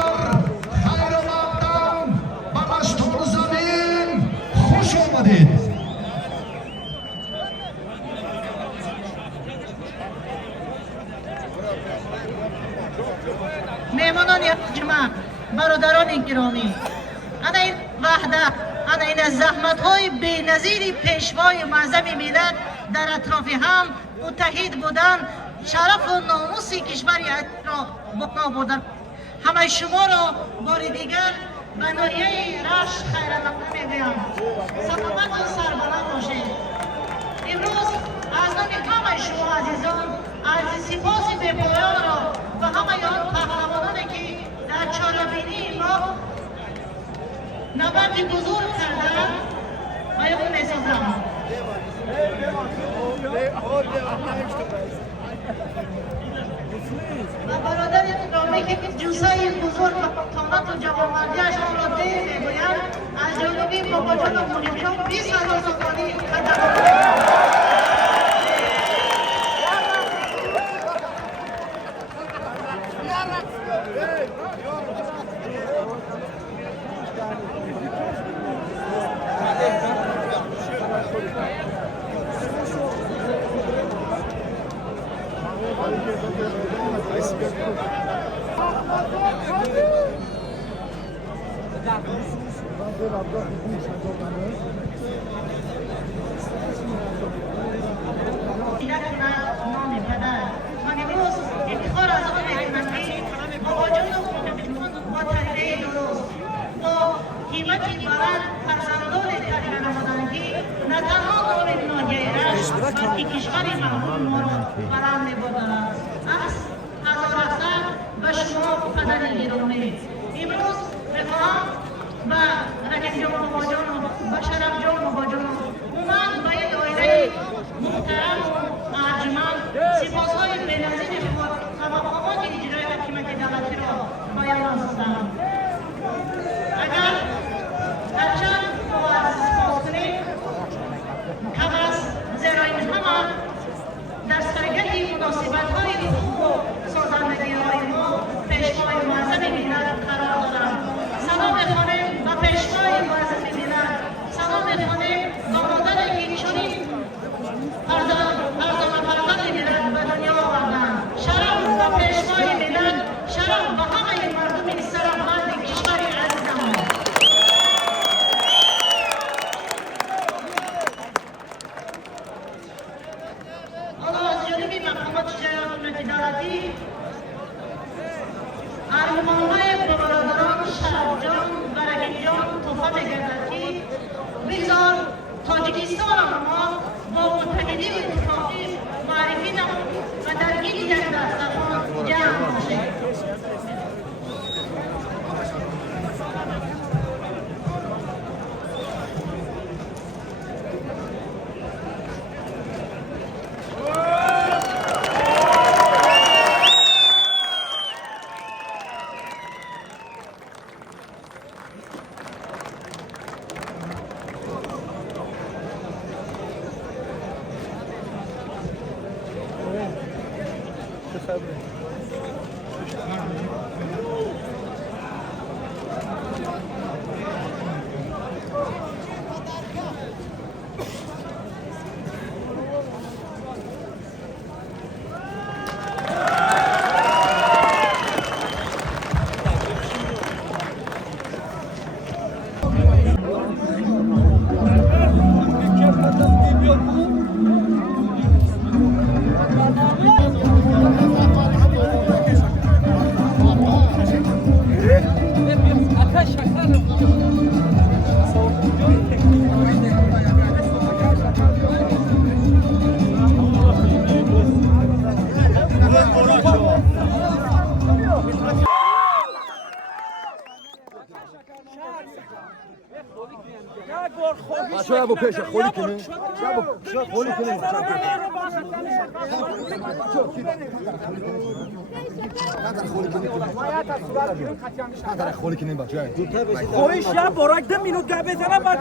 خیر و مقدم به رشتون زمین خوش آمدید. مهمانان ارجمند، برادران گرامی، انا این وحدت، انا این زحمت های بی‌نظیر پیشوای معظم ملت در اطراف هم متحد بودن، شرف و ناموس کشور را بنا بودن. همه شما را بار دیگر به ناحیه رشت خیرمقدم میگویم. سلامت و سربلند باشید. امروز از نام همه شما عزیزان عرض سپاس بی‌پایان را و همه آن پهلوانانی که در چاره‌بینی ما نبرد بزرگ کردند بیان می‌سازم. و برادر گرامی که جوسه بزرگ و طاقت و جوانمردی‌اش را دیر می‌گویند، از جانب بابا جان و منیر جان 20,000 سوگواری خدمات. کشور محبوب ما را برام می‌بردند. هزار افسر و شما پدر گرامی، امروز می‌خواهم به رقیب جان بابا جان و شرف جان بابا جان اومد به این دایره محترم و ارجمند سپاس‌های بی‌نظیر خود و مقامات اجرایی حکومت دولتی را بیان سازم. اگر هرچند ما از سپاس کنیم کم است، زیرا این همه در سرگرد مناسبت‌های خوب و سازندگی‌های ما پیشوای معظم ملت قرار دارند. سلام می‌خوانیم و پیشوای معظم ملت، سلام می‌خوانیم و مادری که چنین فرزند ملت به دنیا آوردند. شرف و پیشوای ملت، شرف و همه مردم سرمند کشور عزیزم. ارمان‌های برادران شرف جان و رقیب جان تحفه می‌گردد که بگذار تاجیکستان ما با متحدی و اتفاقی معرفی نمود و درگیر یک دسترخوان جمع باشد. شاید با پیش خولی کنیم شاید خولی کنیم خولی کنیم بچه خویش یا براک 2 minut که بزنم